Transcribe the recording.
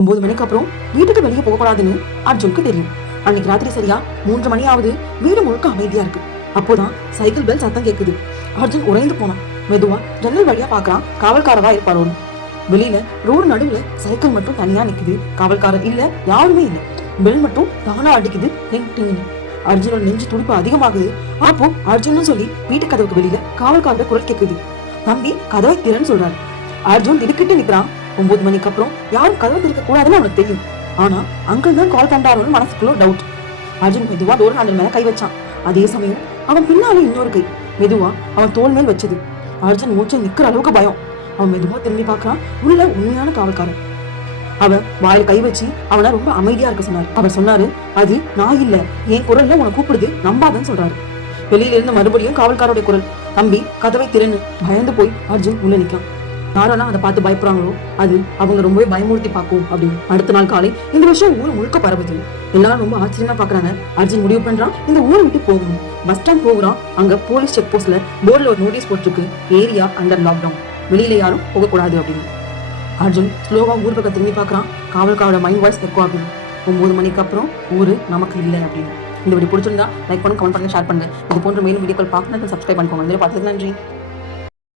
9 மணிக்கு அப்புறம் வீட்டுக்கு வெளியே போகக்கூடாதுன்னு அர்ஜுனுக்கு தெரியும். அன்னைக்கு ராத்திரி சரியா 3 மணி ஆகுது. வீடு முழுக்க அமைதியா இருக்கு. அப்போதான் சைக்கிள் பெல் சத்தம் கேக்குது. அர்ஜுன் உறைந்து போனான். மெதுவா ஜன்னல் வழியா பாக்குறான், காவல்காரவா இருப்பாரோன்னு. வெளியில ரோடு நடுவுல சைக்கிள் மட்டும் தனியா நிக்குது. காவல்காரர் இல்ல, யாருமே இல்ல. பெல் மட்டும் தானா அடிக்குது. அர்ஜுனோட நெஞ்சு துடிப்பு அதிகமாகுது. அப்போ அர்ஜுன் சொல்லி வீட்டு கதவுக்கு வெளியில காவல்காரோட குரல் கேக்குது. தம்பி, கதவை திறன்னு சொல்றாரு. அர்ஜுன் திடுக்கிட்டு நிக்கிறான். 9 மணிக்கு அப்புறம் யாரும் கதவை திறக்க கூடாதுன்னு அவனுக்கு தெரியும். ஆனா அங்கிள் தான் கால் பண்றாருன்னு மனசுக்குள்ள டவுட். அர்ஜுன் மெதுவா டோர் ஹேண்டில் மேல கை வச்சான். அதே சமயம் அவன் பின்னால இன்னொரு கை மெதுவா அவன் தோல் மேல் வச்சது. அர்ஜுன் மூச்சை நிக்கிற அளவுக்கு பயம். அவன் மெதுவா திரும்பி பாக்குறான். உள்ள உண்மையான காவல்காரன். அவன் வாயில கை வச்சு அவனை ரொம்ப அமைதியா இருக்க சொன்னாரு. அவர் சொன்னாரு, அது நான் இல்ல, என் குரல்ல உன்னை கூப்பிடுது, நம்பாதன்னு சொல்றாரு. வெளியில இருந்து மறுபடியும் காவல்காரோட குரல், தம்பி கதவை திறன்னு. பயந்து போய் அர்ஜுன் உள்ள நிக்கான். யாரெல்லாம் அதை பார்த்து பயப்படுறாங்களோ அது அவங்க ரொம்பவே பயமுறுத்தி பார்க்கும் அப்படின்னு. அடுத்த நாள் காலை இந்த விஷயம் ஊர் முழுக்க பரவுது. எல்லாரும் ரொம்ப ஆச்சரியமா பாக்குறாங்க. அர்ஜுன் முடிவு பண்றான், இந்த ஊரை விட்டு போகணும். பஸ் ஸ்டாண்ட் போகிறான். அங்க போலீஸ் செக் போஸ்ட்ல போர்ட்ல ஒரு நோட்டீஸ் போட்டிருக்கு, ஏரியா அண்டர் லாக்டவுன், வெளியில யாரும் போகக்கூடாது அப்படின்னு. அர்ஜுன் ஸ்லோவா ஊர் பக்கம் திரும்பி பாக்குறான். காவல்காரோட மைண்ட் வாய்ஸ் எக்கோ அப்படின்னு. 9 மணிக்கு அப்புறம் ஊரு நமக்கு இல்லை அப்படின்னு. இந்த வீடியோ பிடிச்சிருந்தா லைக் பண்ணுங்க, கமெண்ட் பண்ணுங்க, ஷேர் பண்ணுங்க. இது போன்ற மேலும் வீடியோக்கள் பார்க்கணும், சப்ஸ்கிரைப் பண்ணிக்கோங்க. பார்த்ததுக்கு நன்றி.